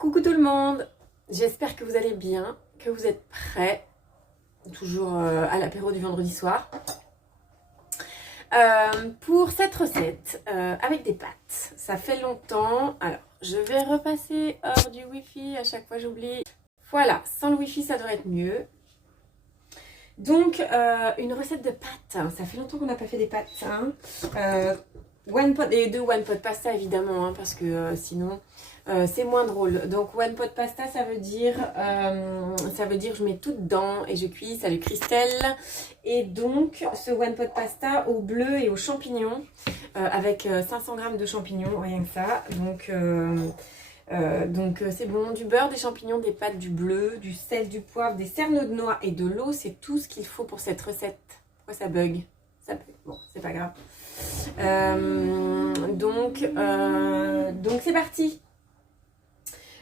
Coucou tout le monde, j'espère que vous allez bien, que vous êtes prêts, toujours à l'apéro du vendredi soir, pour cette recette avec des pâtes. Ça fait longtemps, alors je vais repasser hors du wifi, à chaque fois j'oublie. Voilà, sans le wifi ça devrait être mieux. Donc une recette de pâtes, ça fait longtemps qu'on n'a pas fait des pâtes. Hein. One pot, et deux one pot pasta évidemment, hein, parce que sinon c'est moins drôle. Donc one pot pasta, ça veut dire je mets tout dedans et je cuis. Salut Christelle. Et donc ce one pot pasta au bleu et aux champignons, avec 500 g de champignons, rien que ça. Donc c'est bon, du beurre, des champignons, des pâtes, du bleu, du sel, du poivre, des cerneaux de noix et de l'eau, c'est tout ce qu'il faut pour cette recette. Pourquoi ça bug? Ça bug. Bon, c'est pas grave. Donc c'est parti.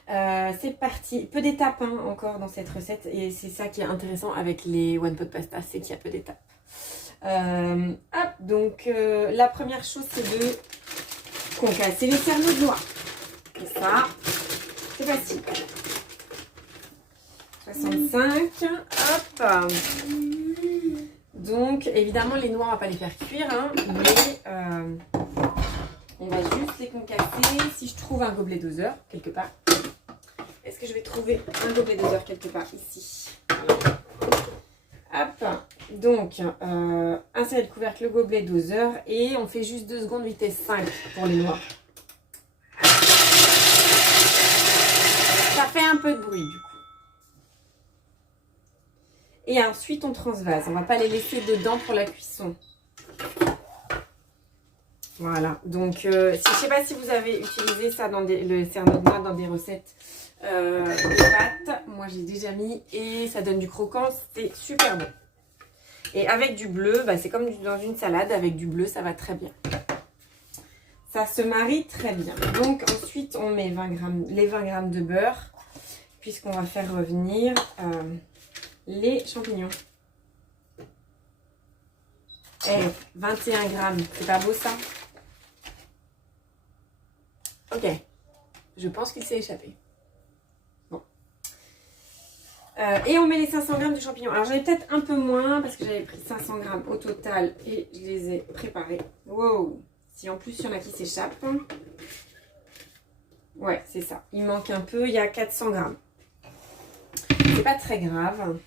C'est parti. Peu d'étapes hein, encore dans cette recette et c'est ça qui est intéressant avec les one pot pasta, c'est qu'il y a peu d'étapes. Donc la première chose c'est de concasser les cerneaux de noix. Et ça, c'est facile. 65, hop. Donc, évidemment, les noix, on va pas les faire cuire, hein, mais on va juste les concasser. Si je trouve un gobelet doseur, quelque part. Est-ce que je vais trouver un gobelet doseur quelque part ici? Hop. Donc, insérer le couvercle, le gobelet doseur, et on fait juste 2 secondes vitesse 5 pour les noix. Ça fait un peu de bruit du coup. Et ensuite on transvase. On ne va pas les laisser dedans pour la cuisson. Voilà. Donc je ne sais pas si vous avez utilisé ça dans le cerneau de noix dans des recettes de pâtes. Moi j'ai déjà mis et ça donne du croquant. C'est super bon. Et avec du bleu, bah, c'est comme dans une salade. Avec du bleu ça va très bien. Ça se marie très bien. Donc ensuite on met les 20 g de beurre puisqu'on va faire revenir les champignons. Et 21 g, c'est pas beau ça? Ok, je pense qu'il s'est échappé. Bon. Et on met les 500 g de champignons. Alors j'en ai peut-être un peu moins parce que j'avais pris 500 g au total et je les ai préparés. Wow! Si en plus il y en a qui s'échappent. Ouais, c'est ça. Il manque un peu, il y a 400 g. C'est pas très grave.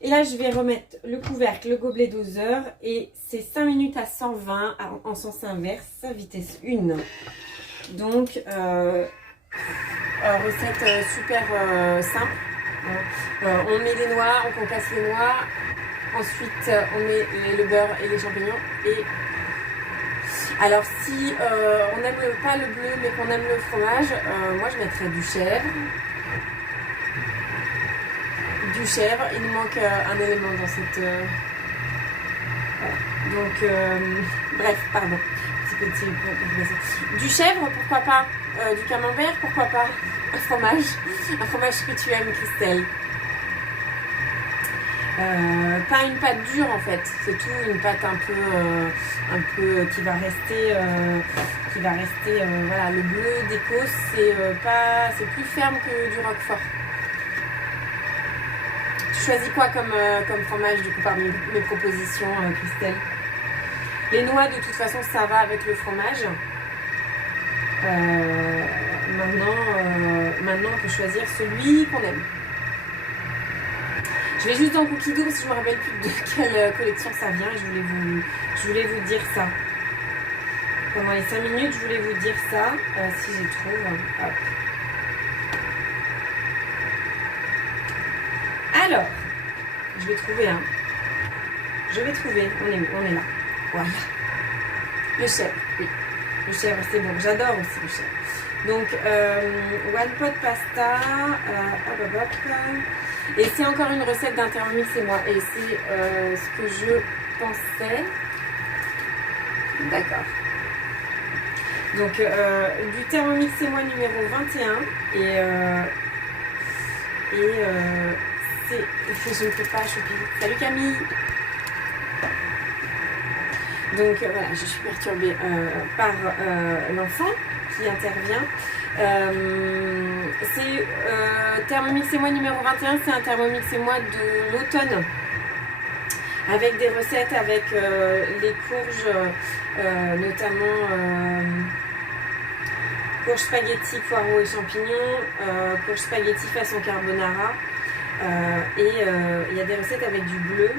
Et là, je vais remettre le couvercle, le gobelet doseur. Et c'est 5 minutes à 120 en sens inverse, vitesse 1. Donc, recette super simple. On met les noix, on concasse les noix. Ensuite, on met le beurre et les champignons. Et alors, si on n'aime pas le bleu, mais qu'on aime le fromage, moi, je mettrais du chèvre. Du chèvre, il nous manque un élément dans cette... Voilà. Donc, bref, pardon. Du chèvre, pourquoi pas? Du camembert, pourquoi pas? Un fromage que tu aimes, Christelle. Pas une pâte dure en fait, c'est tout, une pâte un peu qui va rester, voilà, le bleu d'Écosse, c'est plus ferme que du roquefort. Tu choisis quoi comme fromage du coup parmi mes propositions, Christelle? Les noix de toute façon ça va avec le fromage. Maintenant on peut choisir celui qu'on aime. Je vais juste dans Cookie Dough parce que je me rappelle plus de quelle collection ça vient. Je voulais vous dire ça. Pendant les 5 minutes, je voulais vous dire ça. Si j'y trouve. Hop. Alors, je vais trouver un. On est là. Voilà. Le chèvre, oui. Le chèvre, c'est bon. J'adore aussi le chèvre. Donc, one pot pasta. Hop. Et c'est encore une recette d'un Thermomix et moi. Et c'est ce que je pensais. D'accord. Donc, du Thermomix et moi numéro 21. Je ne peux pas choper. Salut Camille. Donc voilà, je suis perturbée par l'enfant. qui intervient. C'est Thermomix et moi numéro 21, c'est un Thermomix et moi de l'automne. Avec des recettes avec les courges, notamment courges spaghetti, poireaux et champignons, courges spaghetti façon carbonara. Et il y a des recettes avec du bleu.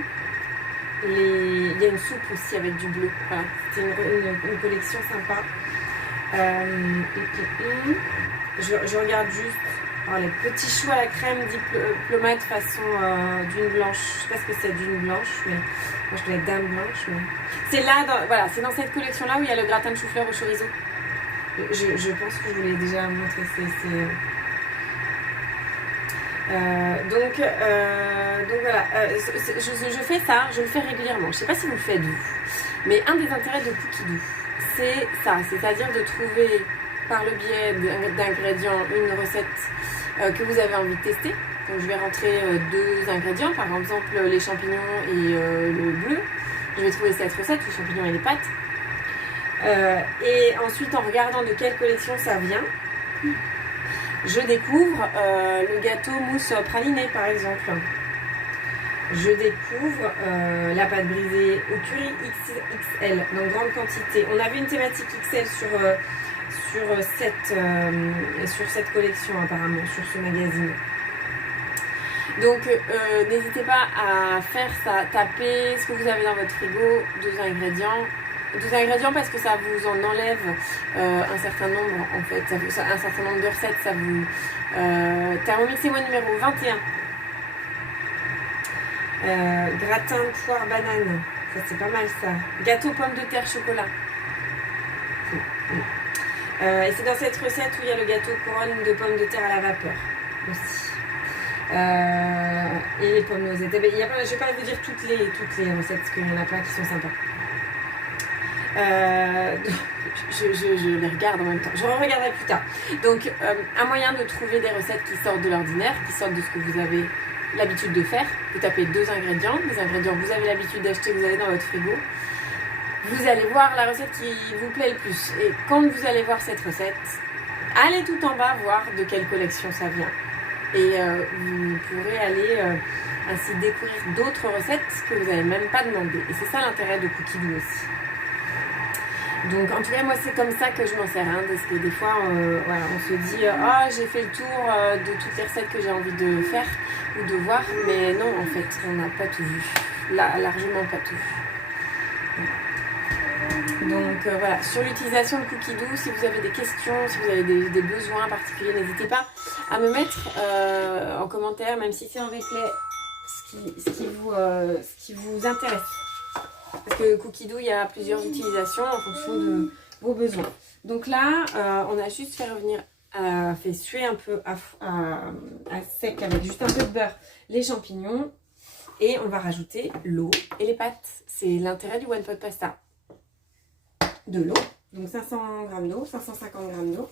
Il y a une soupe aussi avec du bleu. Voilà, c'est une collection sympa. Je regarde juste les petits choux à la crème diplomate façon dune blanche. Je sais pas ce que c'est dune blanche, mais moi je dois être dame blanche. Mais... C'est là, voilà, c'est dans cette collection là où il y a le gratin de chou-fleur au chorizo. Je pense que je vous l'ai déjà montré. Donc voilà, je fais ça, je le fais régulièrement. Je sais pas si vous le faites vous, mais un des intérêts de Cookidoo, c'est ça, c'est-à-dire de trouver par le biais d'ingrédients une recette que vous avez envie de tester. Donc je vais rentrer deux ingrédients, par exemple les champignons et le bleu. Je vais trouver cette recette, les champignons et les pâtes. Et ensuite, en regardant de quelle collection ça vient, je découvre le gâteau mousse praliné par exemple. Je découvre la pâte brisée au curry XL, donc grande quantité. On avait une thématique XL sur cette collection apparemment, sur ce magazine. Donc n'hésitez pas à faire ça, taper ce que vous avez dans votre frigo, deux ingrédients parce que ça vous en enlève un certain nombre en fait, un certain nombre de recettes, ça vous... Thermomix et moi numéro 21. Gratin de poire banane, ça c'est pas mal ça. Gâteau pomme de terre chocolat. Et c'est dans cette recette où il y a le gâteau couronne de pommes de terre à la vapeur aussi. Et les pommes noisettes. Je ne vais pas vous dire toutes les recettes parce qu'il y en a plein qui sont sympas. Je les regarde en même temps. Je regarderai plus tard. Donc, un moyen de trouver des recettes qui sortent de l'ordinaire, qui sortent de ce que vous avez l'habitude de faire. Vous tapez deux ingrédients, des ingrédients que vous avez l'habitude d'acheter, que vous avez dans votre frigo. Vous allez voir la recette qui vous plaît le plus. Et quand vous allez voir cette recette, allez tout en bas voir de quelle collection ça vient. Et vous pourrez aller ainsi découvrir d'autres recettes que vous n'avez même pas demandé. Et c'est ça l'intérêt de Cookidoo aussi. Donc en tout cas moi c'est comme ça que je m'en sers, parce que des fois voilà, on se dit j'ai fait le tour de toutes les recettes que j'ai envie de faire ou de voir, mais non en fait on n'a pas tout vu, largement pas tout vu. Donc voilà, sur l'utilisation de Cookidoo, si vous avez des questions, si vous avez des besoins particuliers, n'hésitez pas à me mettre en commentaire, même si c'est en replay, ce qui vous intéresse. Parce que Cookidoo, il y a plusieurs utilisations en fonction de vos besoins. Donc là, on a juste fait suer un peu à sec avec juste un peu de beurre les champignons. Et on va rajouter l'eau et les pâtes. C'est l'intérêt du One Pot Pasta. De l'eau, donc 500 g d'eau, 550 g d'eau.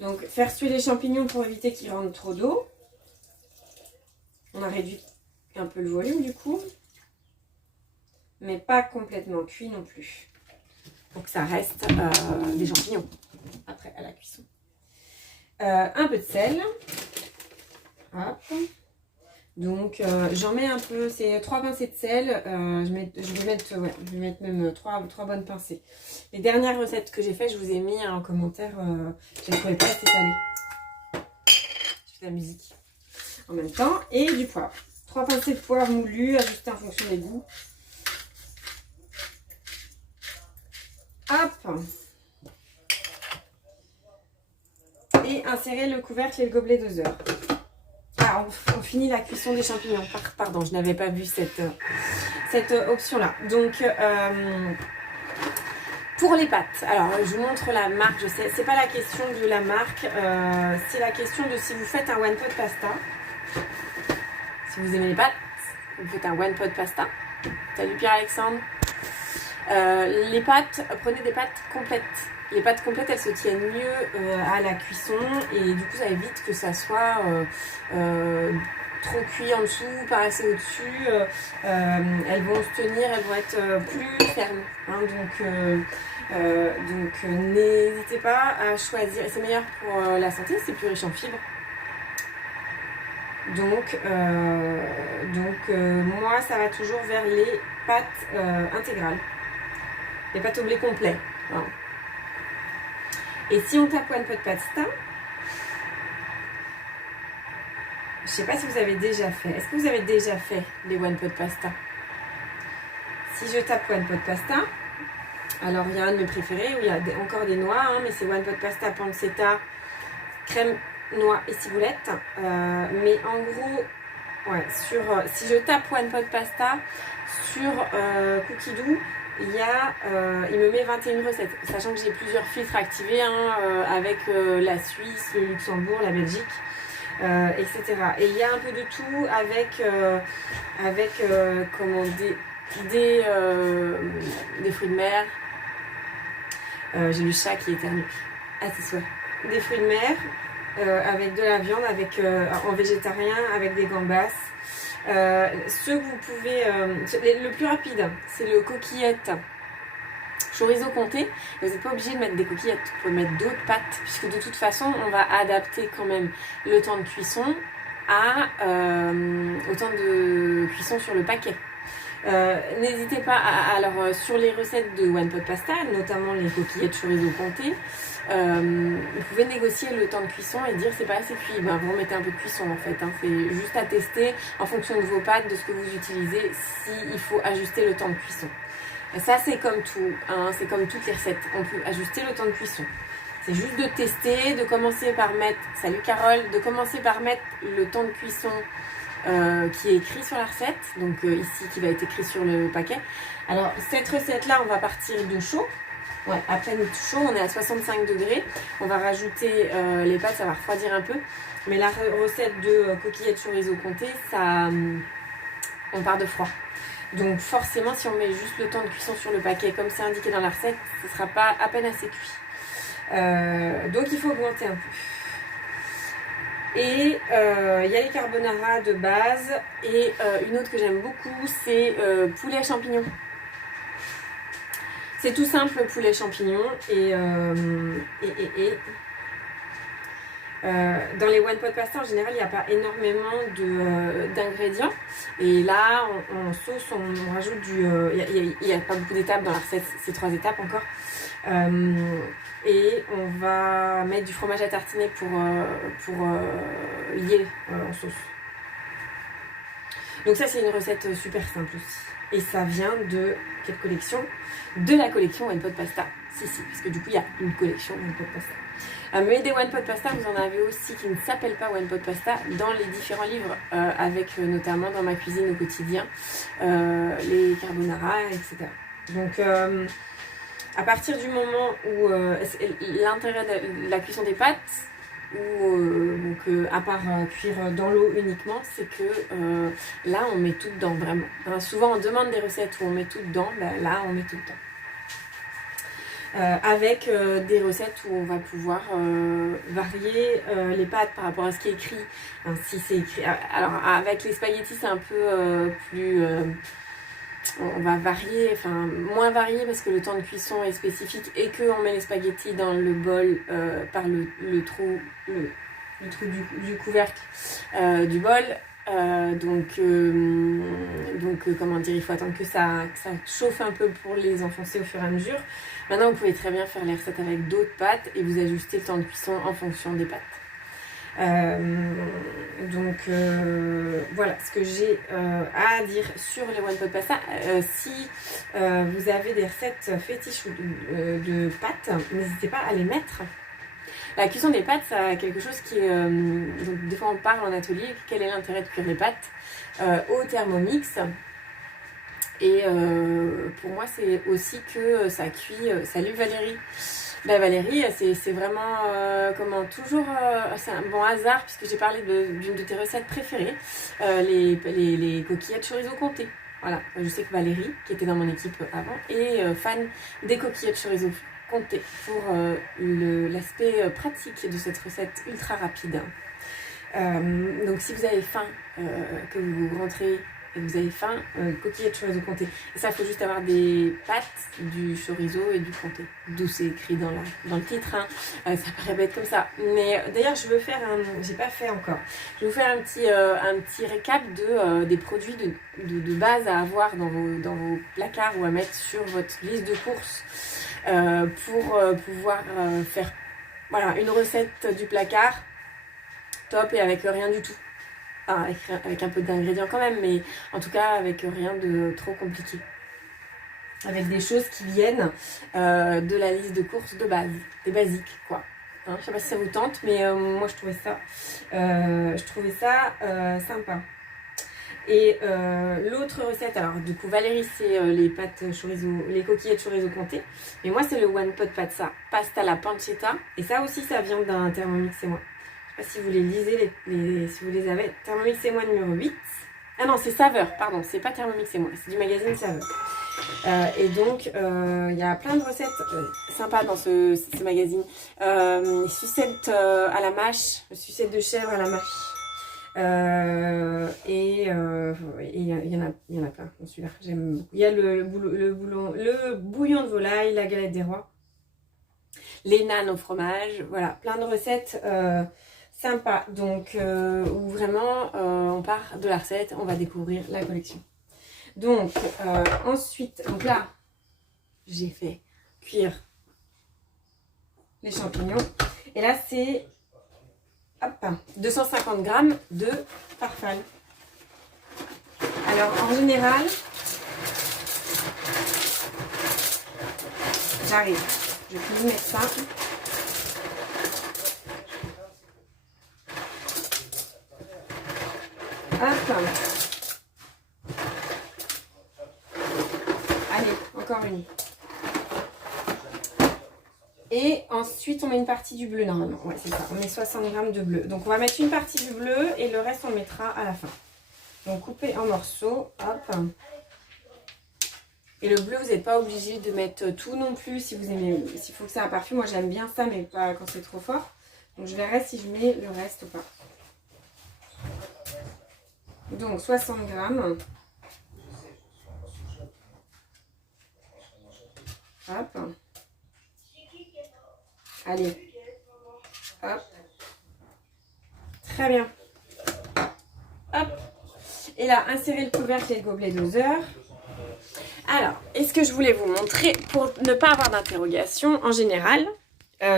Donc faire suer les champignons pour éviter qu'ils rentrent trop d'eau. On a réduit un peu le volume du coup. Mais pas complètement cuit non plus, pour que ça reste des champignons après à la cuisson. Un peu de sel, hop. Donc j'en mets un peu, c'est 3 pincées de sel. Je vais mettre même 3 bonnes pincées. Les dernières recettes que j'ai faites, je vous ai mis en commentaire, je ne trouvais pas assez salé. Je fais de la musique en même temps, et du poivre. 3 pincées de poivre moulu, ajustées en fonction des goûts. Hop, et insérer le couvercle et le gobelet doseur. Ah, on finit la cuisson des champignons. Pardon, je n'avais pas vu cette option-là. Donc, pour les pâtes, alors je vous montre la marque. Je sais, c'est pas la question de la marque, c'est la question de si vous faites un One Pot Pasta. Si vous aimez les pâtes, vous faites un One Pot Pasta. Salut Pierre-Alexandre. Les pâtes, prenez des pâtes complètes. Les pâtes complètes, elles se tiennent mieux à la cuisson et du coup ça évite que ça soit trop cuit en dessous, pas assez au-dessus. Elles vont se tenir, elles vont être plus fermes. Hein, donc N'hésitez pas à choisir, c'est meilleur pour la santé, c'est plus riche en fibres. Moi ça va toujours vers les pâtes intégrales, les pâtes au blé complet. Voilà. Et si on tape One Pot Pasta, je sais pas si vous avez déjà fait. Est-ce que vous avez déjà fait les One Pot Pasta? Si je tape One Pot Pasta, alors il y a un de mes préférés où il y a encore des noix, hein, mais c'est One Pot Pasta, pancetta, crème, noix et ciboulette. Mais en gros, ouais, si je tape One Pot Pasta sur Cookie Dough, il me met 21 recettes, sachant que j'ai plusieurs filtres activés avec la Suisse, le Luxembourg, la Belgique. Etc. Et il y a un peu de tout avec des fruits de mer. J'ai le chat qui éternue. Ah, c'est souhait. Des fruits de mer avec de la viande, en végétarien, avec des gambas. Ceux que vous pouvez... le plus rapide, c'est le coquillette chorizo comté. Vous n'êtes pas obligé de mettre des coquillettes, vous pouvez mettre d'autres pâtes, puisque de toute façon, on va adapter quand même le temps de cuisson au temps de cuisson sur le paquet. N'hésitez pas sur les recettes de One Pot Pasta, notamment les coquillettes chorizo comté, vous pouvez négocier le temps de cuisson et dire c'est pas assez cuit, vous remettez un peu de cuisson en fait, hein. C'est juste à tester en fonction de vos pâtes, de ce que vous utilisez, s'il faut ajuster le temps de cuisson. Et ça c'est comme tout, hein, c'est comme toutes les recettes, on peut ajuster le temps de cuisson. C'est juste de tester, de commencer par mettre, salut Carole, de commencer par mettre le temps de cuisson qui est écrit sur la recette, donc ici qui va être écrit sur le paquet. Alors cette recette là on va partir de chaud, ouais, à peine chaud, on est à 65 degrés, on va rajouter les pâtes, ça va refroidir un peu, mais la recette de coquillettes chorizo comté, on part de froid. Donc forcément si on met juste le temps de cuisson sur le paquet comme c'est indiqué dans la recette, ce ne sera pas à peine assez cuit. Donc il faut augmenter un peu. Et il y a les carbonara de base et une autre que j'aime beaucoup, c'est poulet champignons. C'est tout simple, poulet champignons dans les One Pot Pasta en général il n'y a pas énormément d'ingrédients et là en sauce on rajoute il n'y a pas beaucoup d'étapes dans la recette, c'est 3 étapes encore, et on va mettre du fromage à tartiner pour lier en sauce. Donc ça c'est une recette super simple aussi et ça vient de quelle collection? De la collection One Pot Pasta, si parce que du coup il y a une collection One Pot Pasta. Mais des One Pot Pasta, vous en avez aussi qui ne s'appellent pas One Pot Pasta dans les différents livres, avec notamment dans ma cuisine au quotidien, les carbonara, etc. Donc, à partir du moment où l'intérêt de la cuisson des pâtes, à part cuire dans l'eau uniquement, c'est que là on met tout dedans vraiment. Hein, souvent on demande des recettes où on met tout dedans, là on met tout dedans. Avec des recettes où on va pouvoir varier les pâtes par rapport à ce qui est écrit. Hein, si c'est écrit, alors avec les spaghettis c'est un peu plus, on va varier, enfin moins varier parce que le temps de cuisson est spécifique et qu'on met les spaghettis dans le bol par le trou du couvercle du bol. Comment dire, il faut attendre que ça chauffe un peu pour les enfoncer au fur et à mesure. Maintenant vous pouvez très bien faire les recettes avec d'autres pâtes et vous ajustez le temps de cuisson en fonction des pâtes. Voilà ce que j'ai à dire sur les One Pot Pasta. Si vous avez des recettes fétiches de pâtes, n'hésitez pas à les mettre. La cuisson des pâtes, ça a quelque chose qui est... donc des fois on parle en atelier, quel est l'intérêt de cuire les pâtes au Thermomix. Et pour moi c'est aussi que ça cuit... salut Valérie. Valérie, c'est vraiment toujours... c'est un bon hasard puisque j'ai parlé d'une de tes recettes préférées, les coquillettes chorizo comté. Voilà, je sais que Valérie, qui était dans mon équipe avant, est fan des coquillettes chorizo comté pour l'aspect pratique de cette recette ultra rapide. Donc si vous avez faim, que vous rentrez et vous avez faim, coquillettes chorizo comté. Et ça, il faut juste avoir des pâtes, du chorizo et du comté. D'où c'est écrit dans le titre, hein. Ça paraît bête comme ça. Mais d'ailleurs, je veux faire j'ai pas fait encore. Je vais vous faire un petit récap des produits de base à avoir dans vos placards ou à mettre sur votre liste de courses pour pouvoir faire voilà, une recette du placard top et avec rien du tout. Enfin, avec un peu d'ingrédients quand même, mais en tout cas avec rien de trop compliqué. Avec des choses qui viennent de la liste de courses de base, des basiques quoi. Hein, je sais pas si ça vous tente, mais moi je trouvais ça sympa. Et l'autre recette, alors du coup Valérie c'est les pâtes chorizo, les coquillettes chorizo comté, mais moi c'est le one pot pasta alla pancetta, et ça aussi ça vient d'un Thermomix et moi. Je sais pas si vous les lisez, si vous les avez. Thermomix et moi numéro 8. Ah non, c'est Saveur, pardon, c'est pas Thermomix et moi, c'est du magazine Saveur. Et donc, il y a plein de recettes sympas dans ce magazine. Les sucettes à la mâche, sucettes de chèvre à la mâche. Et il y en a plein, celui-là, j'aime beaucoup. Il y a le bouillon de volaille, la galette des rois, les nanes au fromage, voilà, plein de recettes sympa, donc où vraiment on part de la recette, on va découvrir la collection. Donc ensuite, donc là j'ai fait cuire les champignons et là c'est 250 g de farfalle. Alors en général j'arrive, je vais vous mettre ça. Hop. Allez, encore une. Et ensuite, on met une partie du bleu normalement. Ouais, c'est ça. On met 60 g de bleu. Donc, on va mettre une partie du bleu et le reste, on le mettra à la fin. Donc, coupez en morceaux. Hop. Et le bleu, vous n'êtes pas obligé de mettre tout non plus si vous aimez. S'il faut que ça ait un parfum. Moi, j'aime bien ça, mais pas quand c'est trop fort. Donc, je verrai si je mets le reste ou pas. Donc 60 g. Hop. Allez. Hop. Très bien. Hop. Et là, insérez le couvercle et le gobelet doseur. Alors, est-ce que je voulais vous montrer, pour ne pas avoir d'interrogation, en général,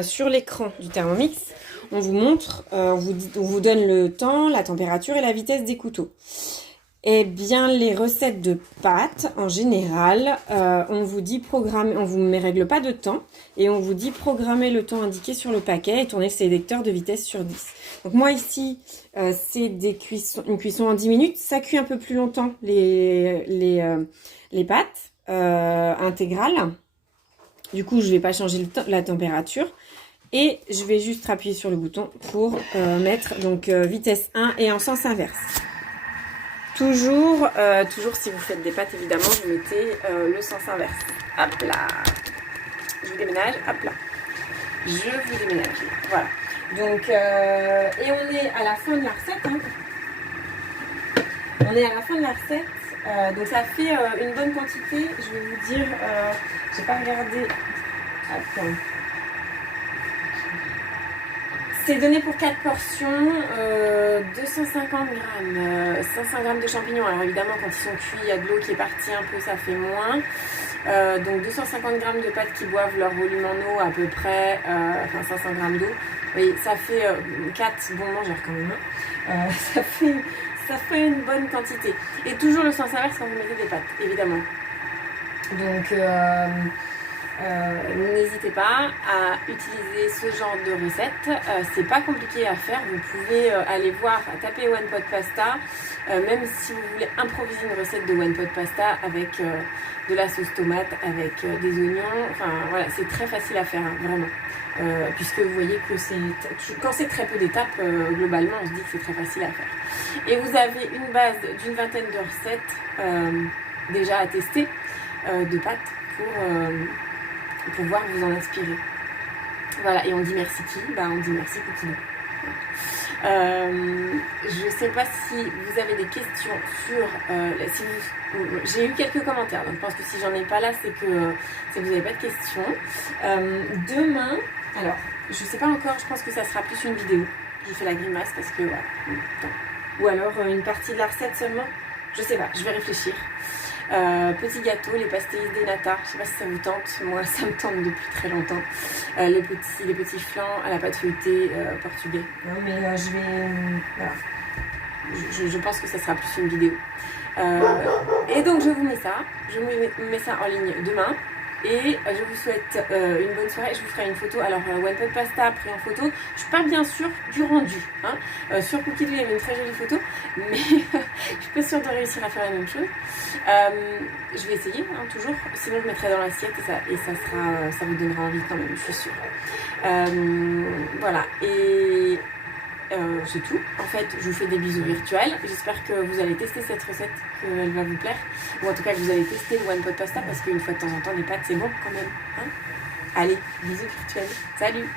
sur l'écran du Thermomix, on vous montre, on vous donne le temps, la température et la vitesse des couteaux. Eh bien, les recettes de pâtes, en général, on vous dit programmer, on vous règle pas de temps et on vous dit programmer le temps indiqué sur le paquet et tourner le sélecteur de vitesse sur 10. Donc moi ici, c'est une cuisson en 10 minutes. Ça cuit un peu plus longtemps les pâtes intégrales. Du coup, je vais pas changer la température. Et je vais juste appuyer sur le bouton pour mettre donc vitesse 1 et en sens inverse. Toujours si vous faites des pâtes, évidemment, vous mettez le sens inverse. Hop là. Je vous déménage. Hop là. Je vous déménage. Voilà. Donc, et on est à la fin de la recette. Hein. On est à la fin de la recette. Donc, ça fait une bonne quantité. Je vais vous dire, j'ai pas regardé. Attends. C'est donné pour 4 portions, 250 grammes, 500 grammes de champignons. Alors évidemment, quand ils sont cuits, il y a de l'eau qui est partie un peu, ça fait moins. Donc 250 grammes de pâtes qui boivent leur volume en eau à peu près, enfin 500 grammes d'eau. Oui, ça fait 4 bons mangeurs quand même. Hein. Ça fait une bonne quantité. Et toujours le sens inverse quand vous mettez des pâtes, évidemment. Donc n'hésitez pas à utiliser ce genre de recette. C'est pas compliqué à faire. Vous pouvez aller voir, taper One Pot Pasta, même si vous voulez improviser une recette de One Pot Pasta avec de la sauce tomate, avec des oignons. Enfin voilà, c'est très facile à faire, hein, vraiment. Puisque vous voyez que quand c'est très peu d'étapes, globalement on se dit que c'est très facile à faire. Et vous avez une base d'une vingtaine de recettes déjà à tester de pâtes pour pouvoir vous en inspirer. Voilà, et on dit merci qui? Bah on dit merci Coquino. Je ne sais pas si vous avez des questions sur... j'ai eu quelques commentaires, donc je pense que si j'en ai pas là, c'est que vous n'avez pas de questions. Demain, alors, je sais pas encore, je pense que ça sera plus une vidéo. J'ai fait la grimace parce que voilà. Ou alors une partie de la recette seulement. Je sais pas, je vais réfléchir. Petit gâteau, les pastéis des nata, je sais pas si ça vous tente, moi ça me tente depuis très longtemps. Les petits flancs à la pâte feuilletée portugais. Non mais je vais... voilà. Je pense que ça sera plus une vidéo. Et donc je vous mets ça, je vous mets ça en ligne demain. Et je vous souhaite une bonne soirée. Je vous ferai une photo. Alors, One Pot Pasta pris en photo. Je suis pas bien sûre du rendu. Hein. Sur Cookidoo, il y avait une très jolie photo. Mais je suis pas sûre de réussir à faire la même chose. Je vais essayer, hein, toujours. Sinon, je mettrai dans l'assiette et ça vous donnera envie quand même, je suis sûre. Voilà. Et c'est tout. En fait, je vous fais des bisous virtuels. J'espère que vous allez tester cette recette, qu'elle va vous plaire. Ou en tout cas que vous allez tester le One Pot Pasta parce qu'une fois de temps en temps, les pâtes, c'est bon quand même. Hein. Allez, bisous virtuels. Salut!